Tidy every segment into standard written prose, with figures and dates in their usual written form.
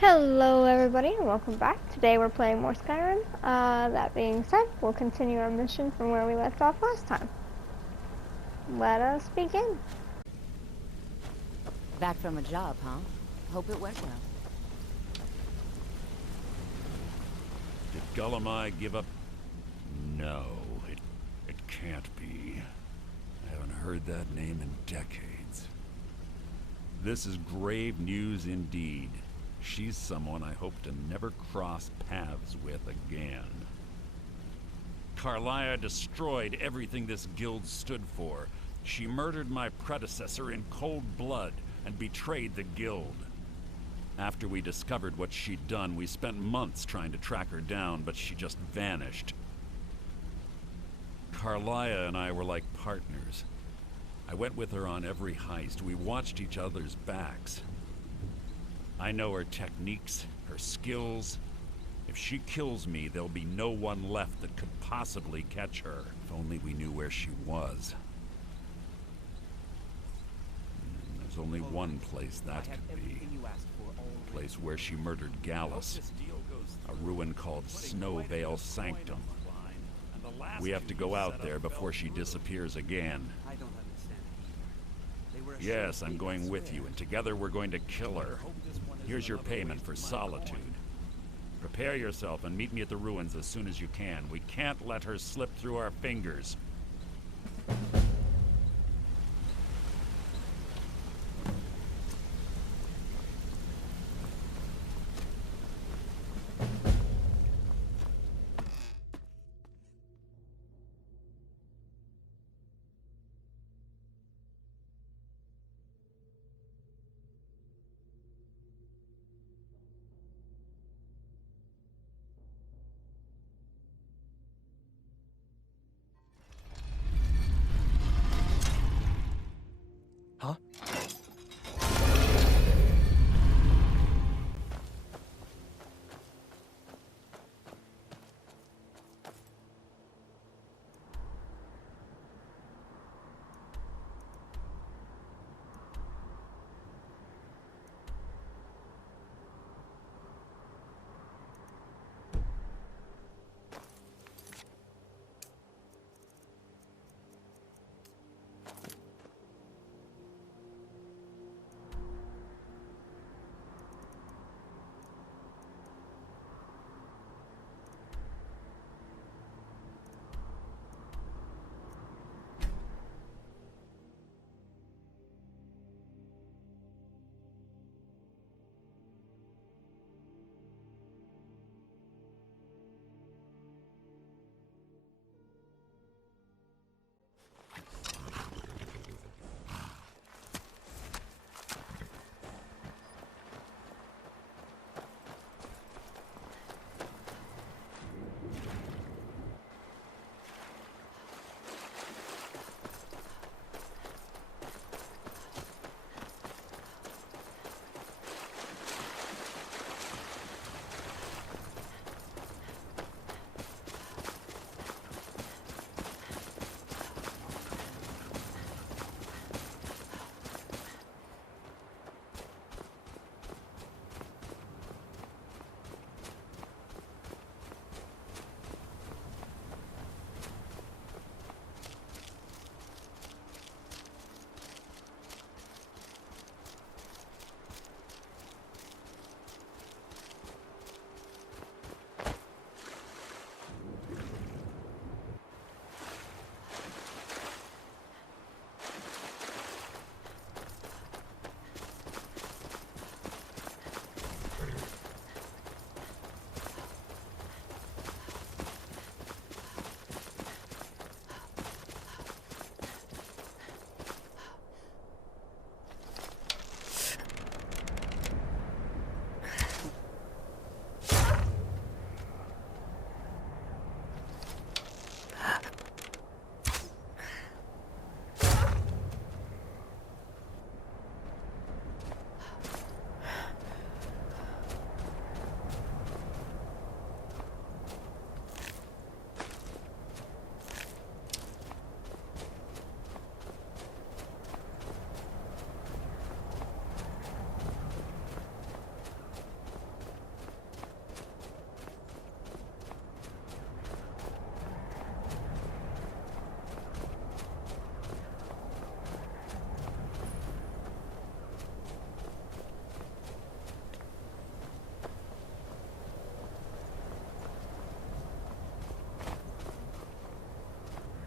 Hello everybody and welcome back. Today we're playing more Skyrim. That being said, we'll continue our mission from where we left off last time. Let us begin. Back from a job, huh? Hope it went well. Did Gullumai give up? No, it can't be. I haven't heard that name in decades. This is grave news indeed. She's someone I hope to never cross paths with again. Carlia destroyed everything this guild stood for. She murdered my predecessor in cold blood and betrayed the guild. After we discovered what she'd done, we spent months trying to track her down, but she just vanished. Carlia and I were like partners. I went with her on every heist. We watched each other's backs. I know her techniques, her skills. If she kills me, there'll be no one left that could possibly catch her. If only we knew where she was. There's only one place that could be. A place where she murdered Gallus. A ruin called Snowvale Sanctum. We have to go out there before she disappears again. Yes, I'm going with you, and together we're going to kill her. Here's your payment for solitude. Prepare yourself and meet me at the ruins as soon as you can. We can't let her slip through our fingers.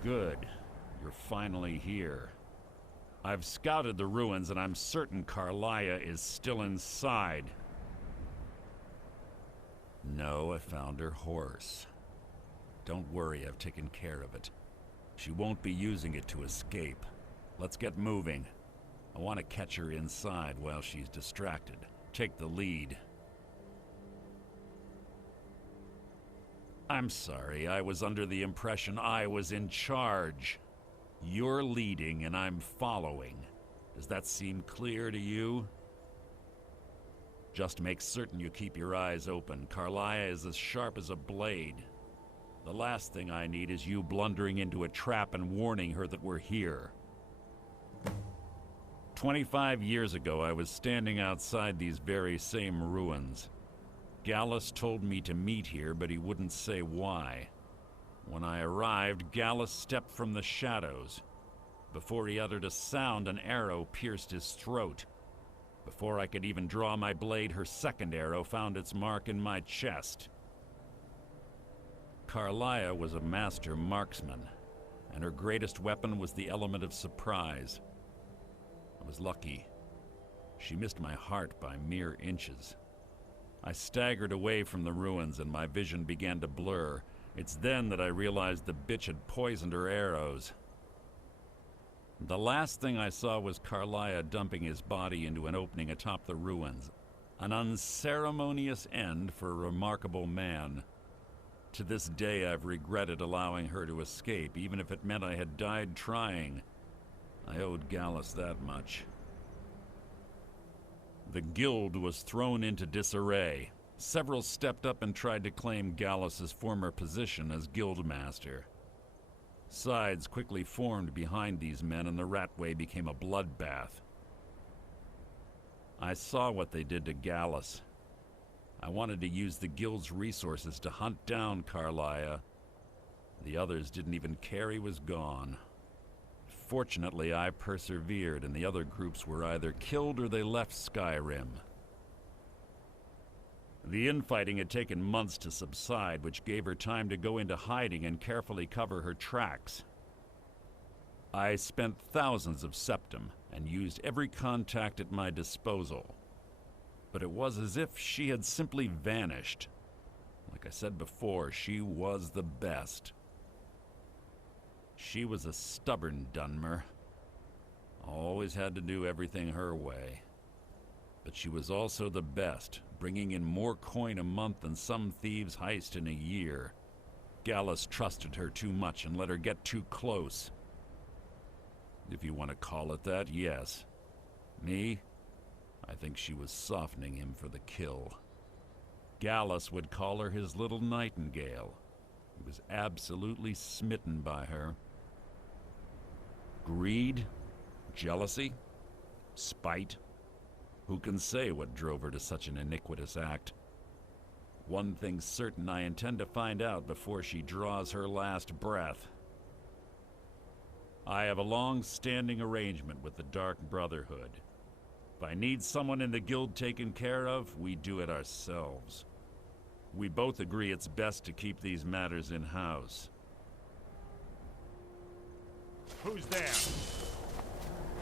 Good. You're finally here. I've scouted the ruins and I'm certain Carlia is still inside. No, I found her horse. Don't worry, I've taken care of it. She won't be using it to escape. Let's get moving. I want to catch her inside while she's distracted. Take the lead. I'm sorry, I was under the impression I was in charge. You're leading and I'm following. Does that seem clear to you? Just make certain you keep your eyes open. Carlia is as sharp as a blade. The last thing I need is you blundering into a trap and warning her that we're here. 25 years ago, I was standing outside these very same ruins. Gallus told me to meet here, but he wouldn't say why. When I arrived, Gallus stepped from the shadows. Before he uttered a sound, an arrow pierced his throat. Before I could even draw my blade, her second arrow found its mark in my chest. Carlia was a master marksman, and her greatest weapon was the element of surprise. I was lucky. She missed my heart by mere inches. I staggered away from the ruins and my vision began to blur. It's then that I realized the bitch had poisoned her arrows. The last thing I saw was Carlia dumping his body into an opening atop the ruins. An unceremonious end for a remarkable man. To this day, I've regretted allowing her to escape, even if it meant I had died trying. I owed Gallus that much. The guild was thrown into disarray. Several stepped up and tried to claim Gallus's former position as guildmaster. Sides quickly formed behind these men and the Ratway became a bloodbath. I saw what they did to Gallus. I wanted to use the guild's resources to hunt down Carlia. The others didn't even care he was gone. Fortunately, I persevered, and the other groups were either killed or they left Skyrim. The infighting had taken months to subside, which gave her time to go into hiding and carefully cover her tracks. I spent thousands of septum and used every contact at my disposal. But it was as if she had simply vanished. Like I said before, she was the best. She was a stubborn Dunmer. Always had to do everything her way. But she was also the best, bringing in more coin a month than some thieves heist in a year. Gallus trusted her too much and let her get too close. If you want to call it that, yes. Me? I think she was softening him for the kill. Gallus would call her his little nightingale. He was absolutely smitten by her. Greed? Jealousy? Spite? Who can say what drove her to such an iniquitous act? One thing's certain, I intend to find out before she draws her last breath. I have a long-standing arrangement with the Dark Brotherhood. If I need someone in the guild taken care of, we do it ourselves. We both agree it's best to keep these matters in-house. Who's there?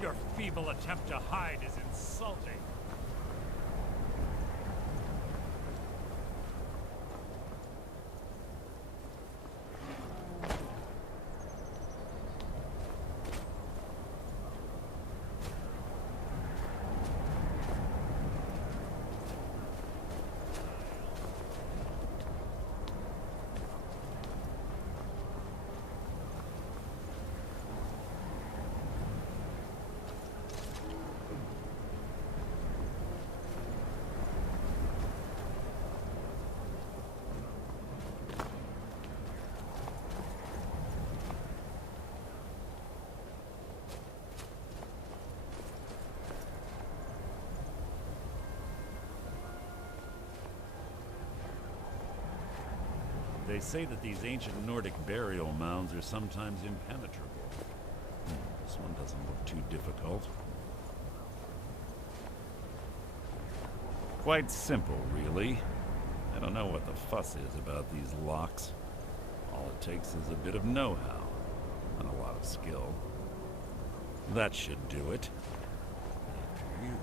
Your feeble attempt to hide is insulting. They say that these ancient Nordic burial mounds are sometimes impenetrable. This one doesn't look too difficult. Quite simple, really. I don't know what the fuss is about these locks. All it takes is a bit of know-how. a skill. That should do it. Phew.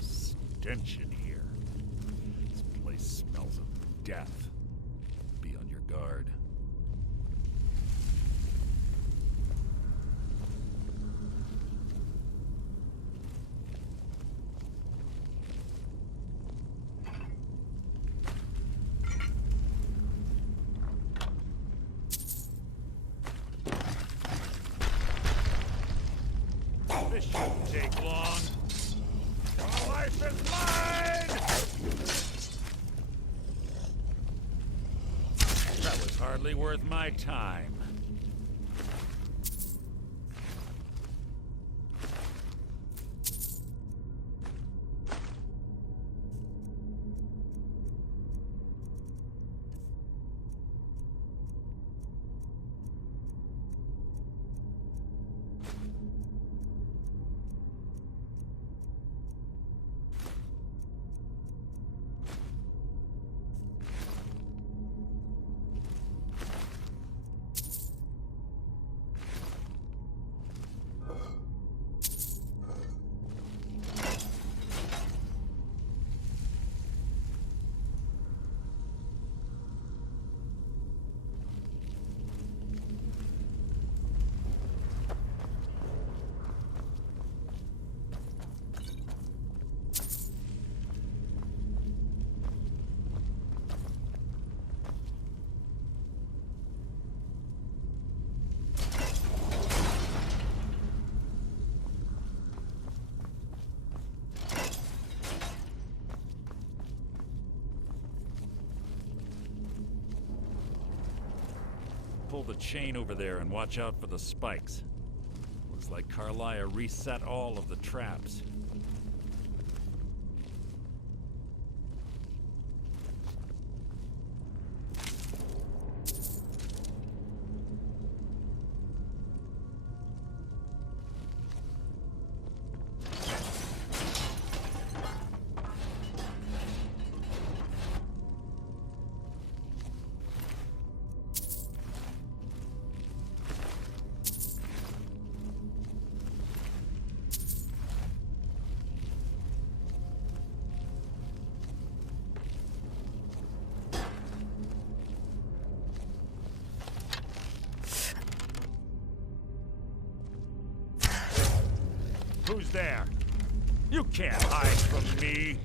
Stench in here. This place smells of death. Be on your guard. This shouldn't take long. Your life is mine! That was hardly worth my time. Pull the chain over there and watch out for the spikes. Looks like Carlia reset all of the traps. Who's there? You can't hide from me!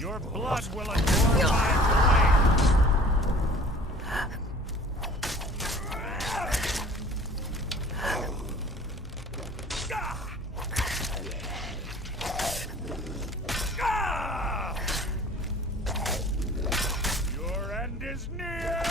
Your blood will adorn my blade! is near!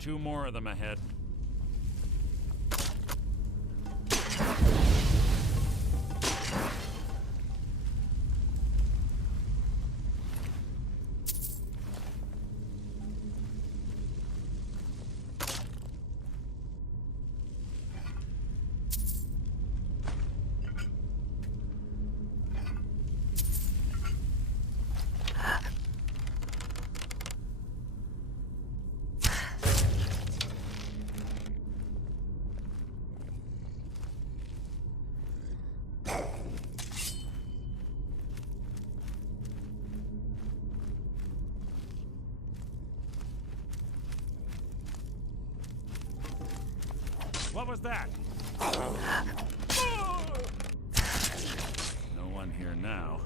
Two more of them ahead. What was that? No one here now.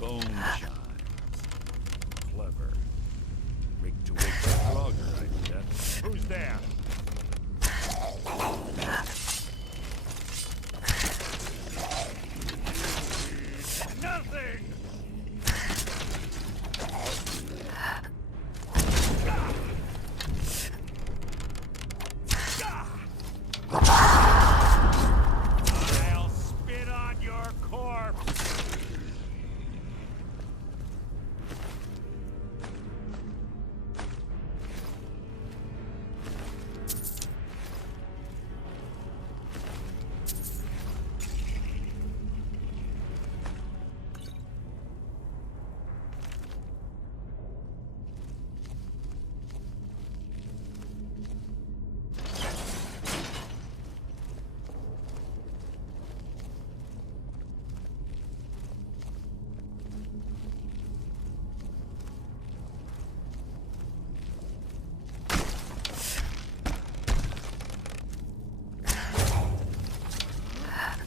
Bone chimes. Clever. Rigged to wake the Frogger, I bet. Who's there? Nothing! I'll spit on your corpse!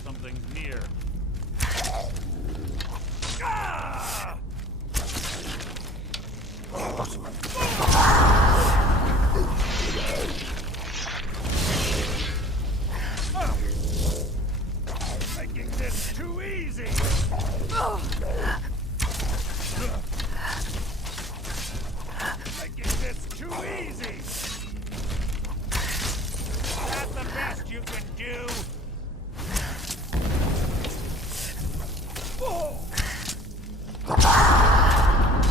Something's near. Ah! Making this too easy. Making this too easy. That's the best you can do.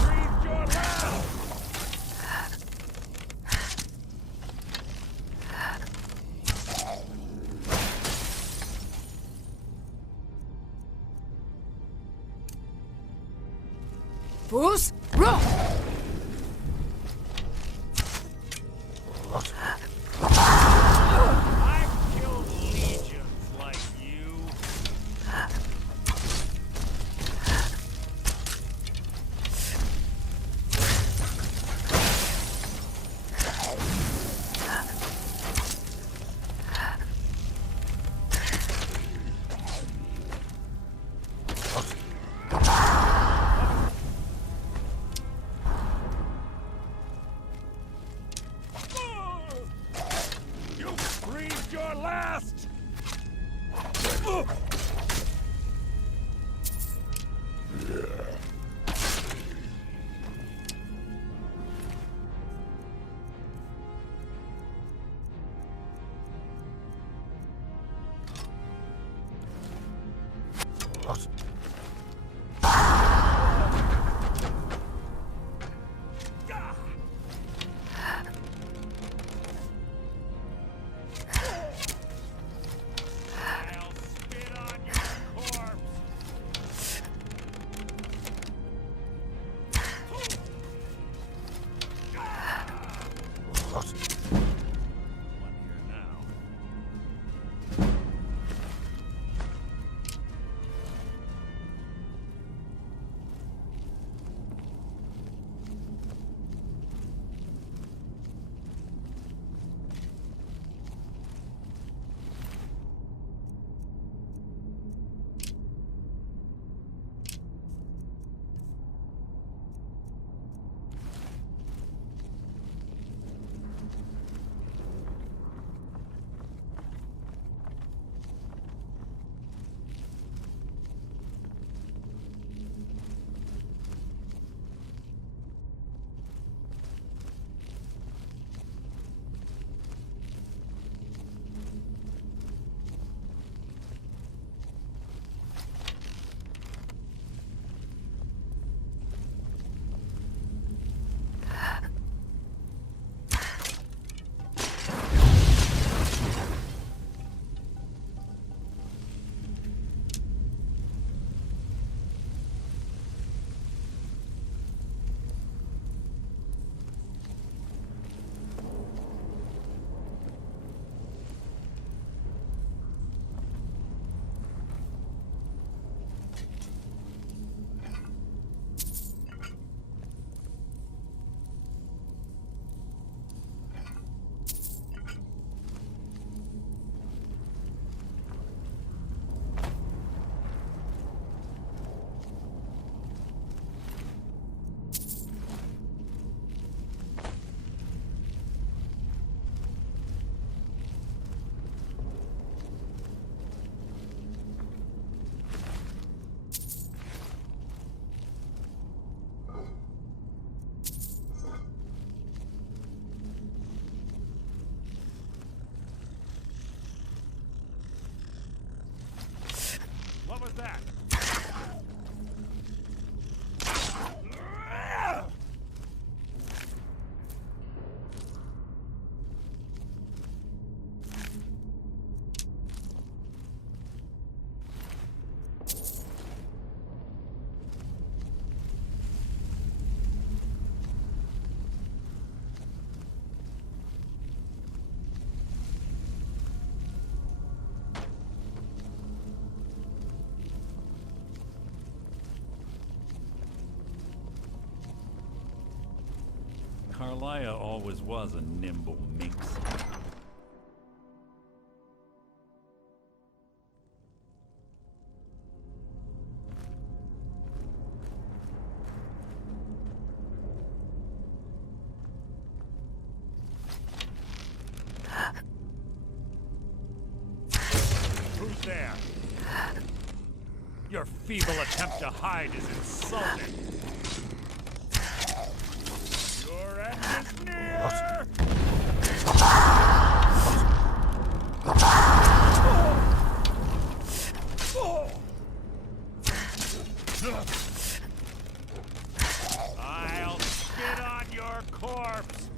Breathe your last! Bruce? Run! I've killed legions like you. You breathed your last! I'll spit on your corpse. One here now. What was that? Carlia always was a nimble minx. Who's there? Your feeble attempt to hide is insulting. Your end is near! I'll spit on your corpse!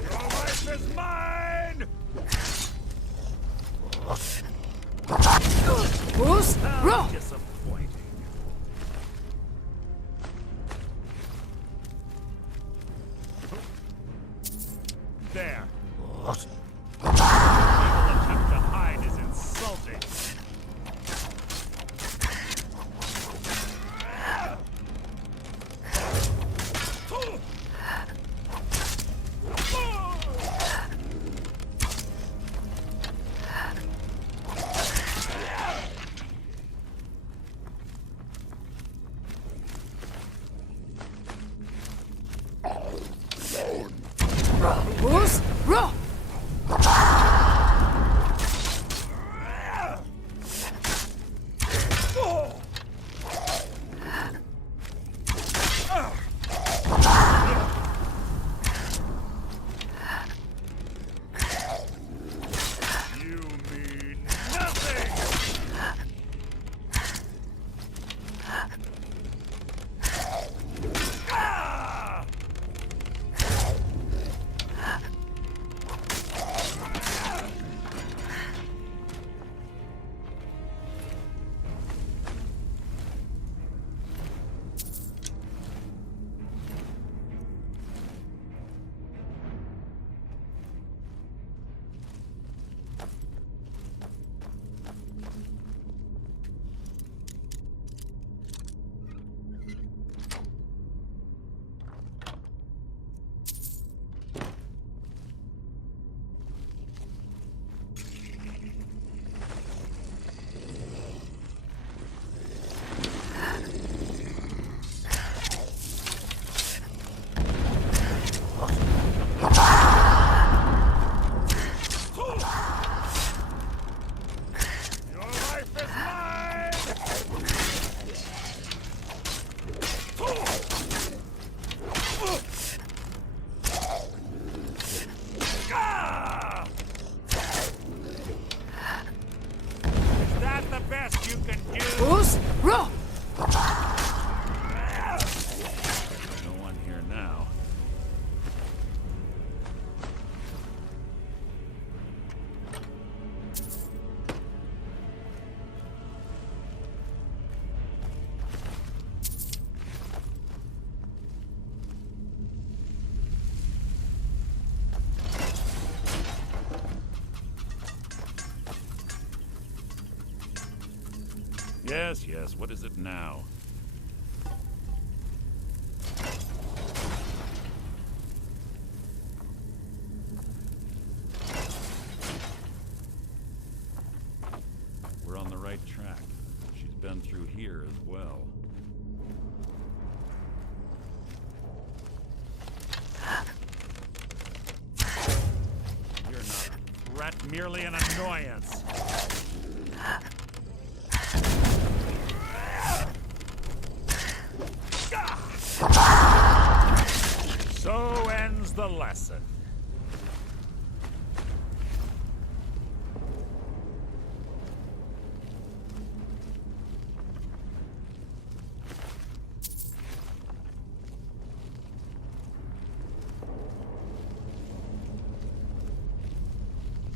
Your life is mine! Bruce, How roll! disappointing. There. Feeble attempt to hide is insulting. Bruce, Yes, yes, what is it now? We're on the right track. She's been through here as well. You're not a threat, merely an annoyance. So ends the lesson.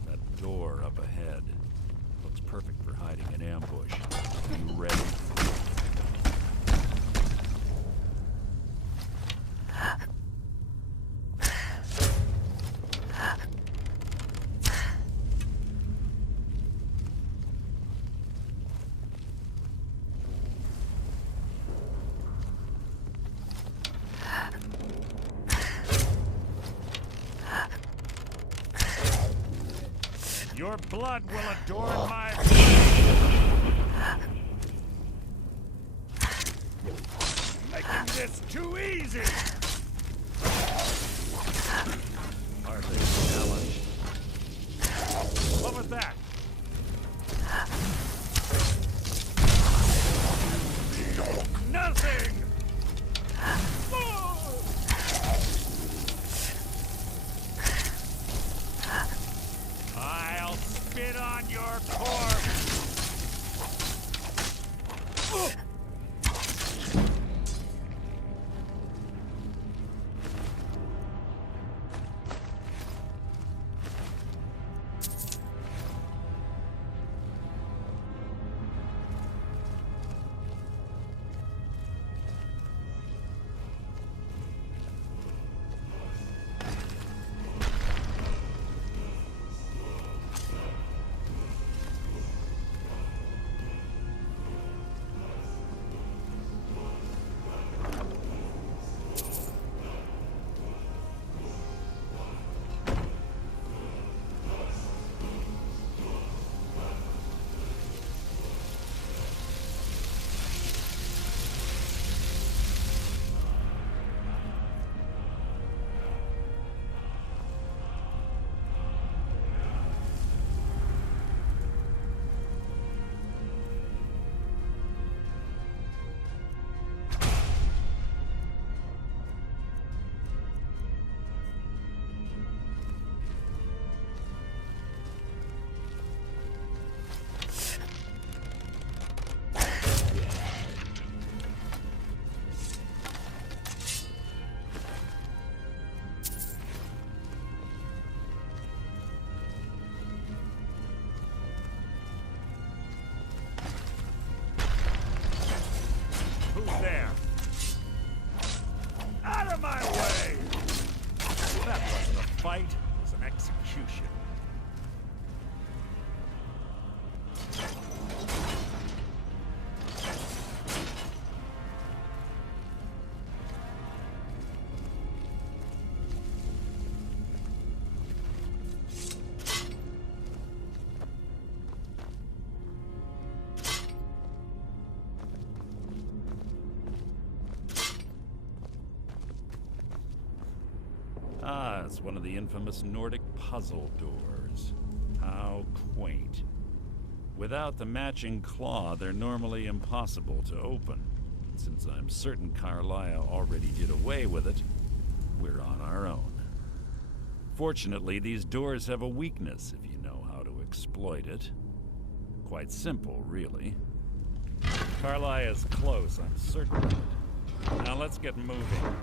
That door up ahead looks perfect for hiding an ambush. You ready? Your blood will adorn my... Making this too easy! Hardly a challenge. What was that? Nothing! I'll spit on your corpse! There. Out of my way! That wasn't a fight, it was an execution. Ah, it's one of the infamous Nordic puzzle doors. How quaint. Without the matching claw, they're normally impossible to open. Since I'm certain Carlisle already did away with it, we're on our own. Fortunately, these doors have a weakness if you know how to exploit it. Quite simple, really. Carlisle is close, I'm certain of it. Now let's get moving.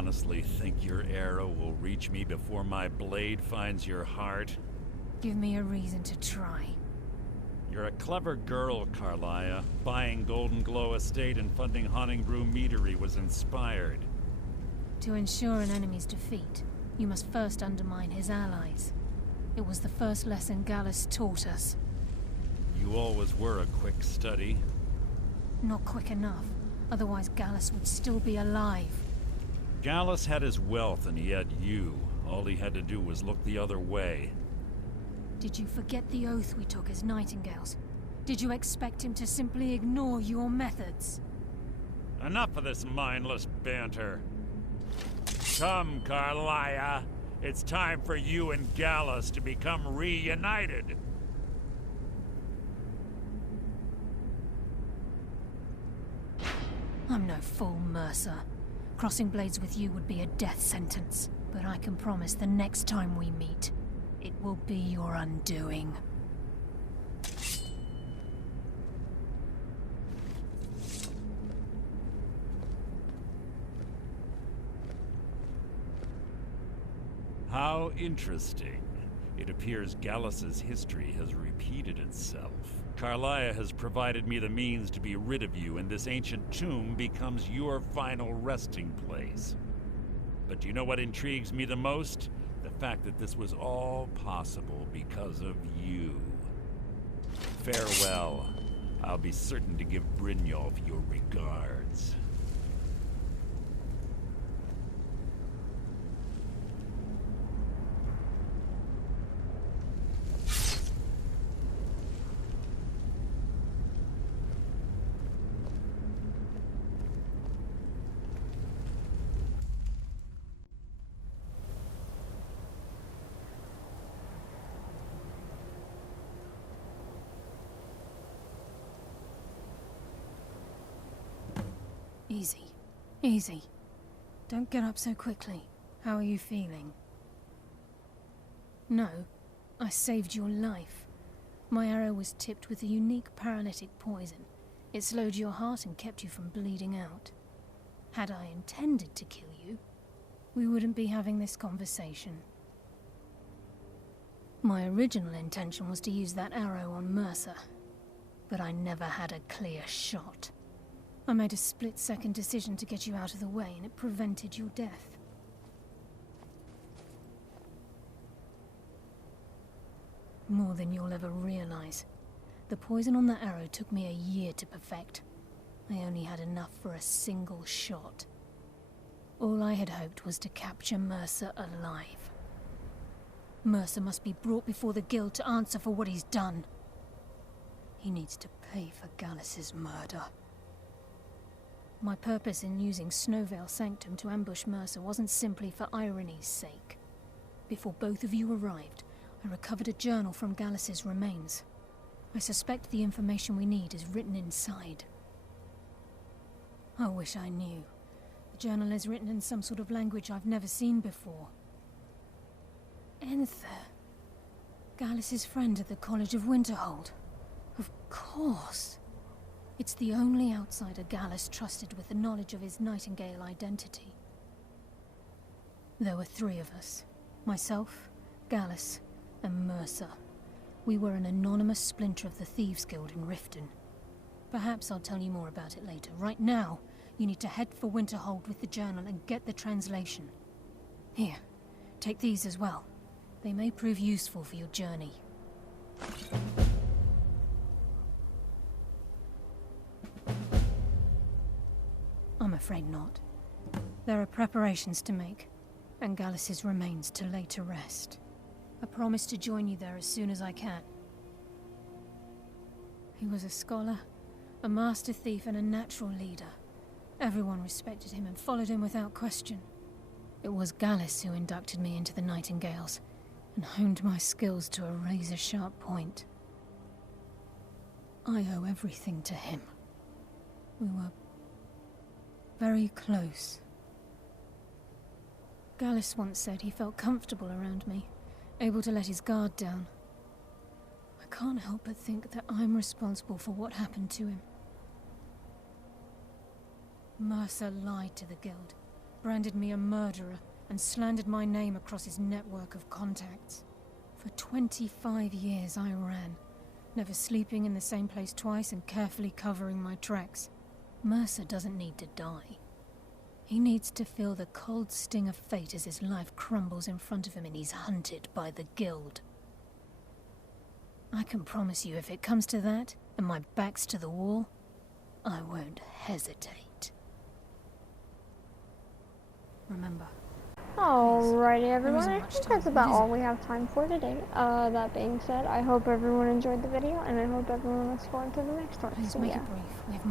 honestly think your arrow will reach me before my blade finds your heart? Give me a reason to try. You're a clever girl, Carlia. Buying Golden Glow Estate and funding Haunting Brew Meadery was inspired. To ensure an enemy's defeat, you must first undermine his allies. It was the first lesson Gallus taught us. You always were a quick study. Not quick enough, otherwise Gallus would still be alive. Gallus had his wealth and he had you. All he had to do was look the other way. Did you forget the oath we took as Nightingales? Did you expect him to simply ignore your methods? Enough of this mindless banter. Come, Carlia. It's time for you and Gallus to become reunited. I'm no fool, Mercer. Crossing blades with you would be a death sentence. But I can promise the next time we meet, it will be your undoing. How interesting. It appears Gallus's history has repeated itself. Carlia has provided me the means to be rid of you, and this ancient tomb becomes your final resting place. But do you know what intrigues me the most? The fact that this was all possible because of you. Farewell. I'll be certain to give Brynjolf your regards. Easy. Easy. Don't get up so quickly. How are you feeling? No, I saved your life. My arrow was tipped with a unique paralytic poison. It slowed your heart and kept you from bleeding out. Had I intended to kill you, we wouldn't be having this conversation. My original intention was to use that arrow on Mercer, but I never had a clear shot. I made a split-second decision to get you out of the way, and it prevented your death. More than you'll ever realize. The poison on that arrow took me a year to perfect. I only had enough for a single shot. All I had hoped was to capture Mercer alive. Mercer must be brought before the Guild to answer for what he's done. He needs to pay for Gallus's murder. My purpose in using Snowvale Sanctum to ambush Mercer wasn't simply for irony's sake. Before both of you arrived, I recovered a journal from Gallus's remains. I suspect the information we need is written inside. I wish I knew. The journal is written in some sort of language I've never seen before. Enther. Gallus's friend at the College of Winterhold. Of course. It's the only outsider Gallus trusted with the knowledge of his Nightingale identity. There were 3 of us. Myself, Gallus, and Mercer. We were an anonymous splinter of the Thieves' Guild in Riften. Perhaps I'll tell you more about it later. Right now, you need to head for Winterhold with the journal and get the translation. Here, take these as well. They may prove useful for your journey. I'm afraid not. There are preparations to make, and Gallus's remains to lay to rest. I promise to join you there as soon as I can. He was a scholar, a master thief, and a natural leader. Everyone respected him and followed him without question. It was Gallus who inducted me into the Nightingales, and honed my skills to a razor-sharp point. I owe everything to him. We were very close. Gallus once said he felt comfortable around me, able to let his guard down. I can't help but think that I'm responsible for what happened to him. Mercer lied to the Guild. branded me a murderer and slandered my name across his network of contacts. For 25 years I ran, never sleeping in the same place twice and carefully covering my tracks. Mercer doesn't need to die. He needs to feel the cold sting of fate as his life crumbles in front of him and he's hunted by the Guild. I can promise you, if it comes to that, and my back's to the wall, I won't hesitate. Remember. Alrighty everyone, isn't I much think time, that's about is all it? we have time for today. That being said, I hope everyone enjoyed the video, and I hope everyone looks forward to the next one. Please So make yeah. it brief. We have